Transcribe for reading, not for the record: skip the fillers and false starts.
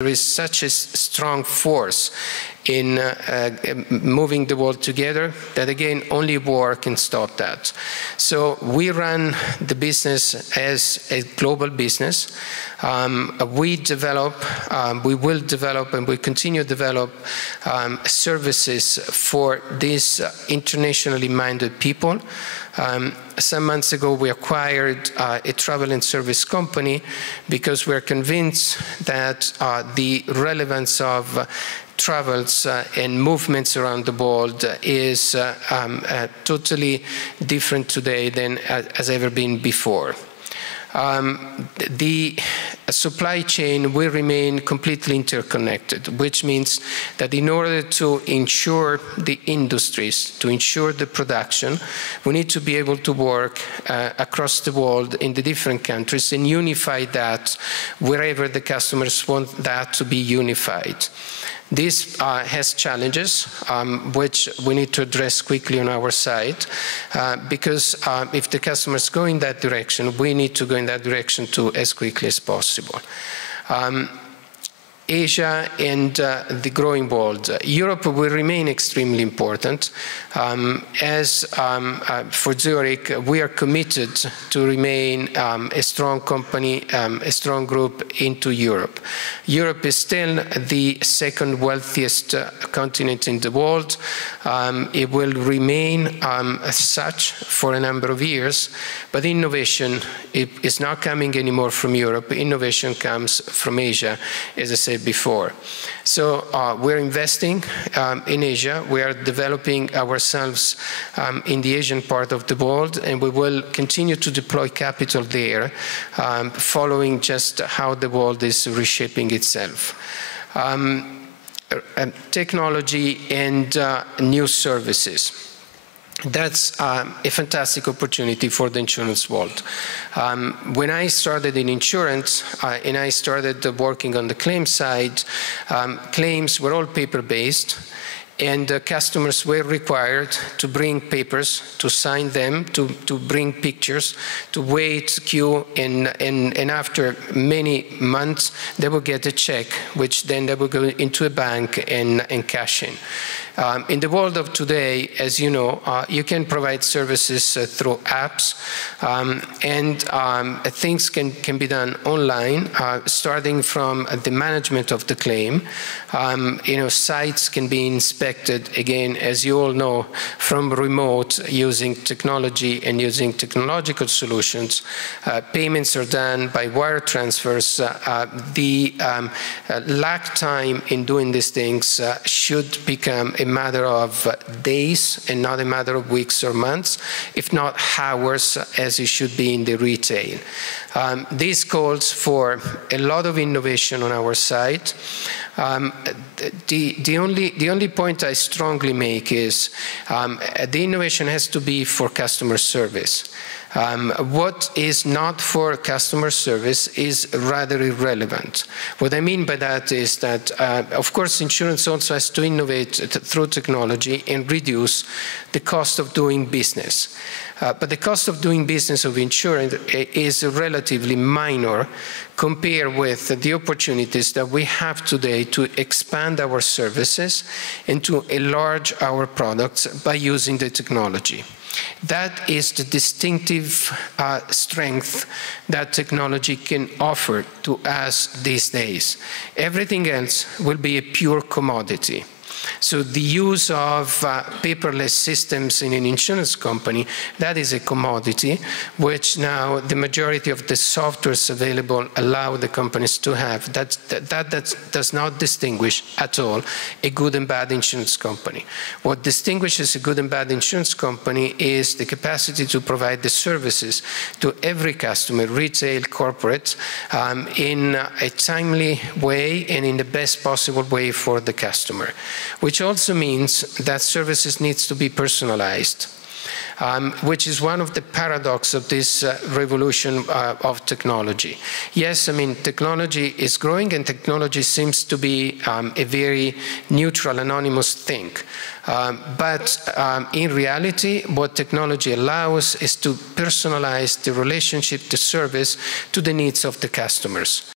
there is such a strong force in moving the world together that, again, only war can stop that. So we run the business as a global business. We will develop, and we continue to develop services for these internationally minded people. Some months ago, we acquired a travel and service company because we're convinced that the relevance of travels and movements around the world is totally different today than has ever been before. The supply chain will remain completely interconnected, which means that in order to ensure the industries, to ensure the production, we need to be able to work across the world in the different countries and unify that wherever the customers want that to be unified. This has challenges, which we need to address quickly on our side, because if the customers go in that direction, we need to go in that direction too as quickly as possible. Asia and the growing world. Europe will remain extremely important. For Zurich, we are committed to remain a strong company, a strong group into Europe. Europe is still the second wealthiest continent in the world. It will remain as such for a number of years, but innovation is not coming anymore from Europe. Innovation comes from Asia, as I said before. So we're investing in Asia. We are developing ourselves in the Asian part of the world, and we will continue to deploy capital there, following just how the world is reshaping itself. Technology and new services. That's a fantastic opportunity for the insurance world. When I started in insurance and I started working on the claim side, claims were all paper-based, and customers were required to bring papers, to sign them, to bring pictures, to wait, queue, and after many months, they will get a check, which then they will go into a bank and cash in. In the world of today, as you know, you can provide services through apps, and things can be done online, starting from the management of the claim. Sites can be inspected, again, as you all know, from remote, using technology and using technological solutions. Payments are done by wire transfers. The lag time in doing these things should become a matter of days and not a matter of weeks or months, if not hours, as it should be in the retail. This calls for a lot of innovation on our side. The only point I strongly make is the innovation has to be for customer service. What is not for customer service is rather irrelevant. What I mean by that is that, of course, insurance also has to innovate through technology and reduce the cost of doing business. But the cost of doing business of insurance is relatively minor compared with the opportunities that we have today to expand our services and to enlarge our products by using the technology. That is the distinctive strength that technology can offer to us these days. Everything else will be a pure commodity. So the use of paperless systems in an insurance company, that is a commodity, which now the majority of the softwares available allow the companies to have. That does not distinguish at all a good and bad insurance company. What distinguishes a good and bad insurance company is the capacity to provide the services to every customer, retail, corporate, in a timely way and in the best possible way for the customer, which also means that services needs to be personalized, which is one of the paradoxes of this revolution of technology. Yes, I mean, technology is growing, and technology seems to be a very neutral, anonymous thing. But in reality, what technology allows is to personalize the relationship, the service, to the needs of the customers.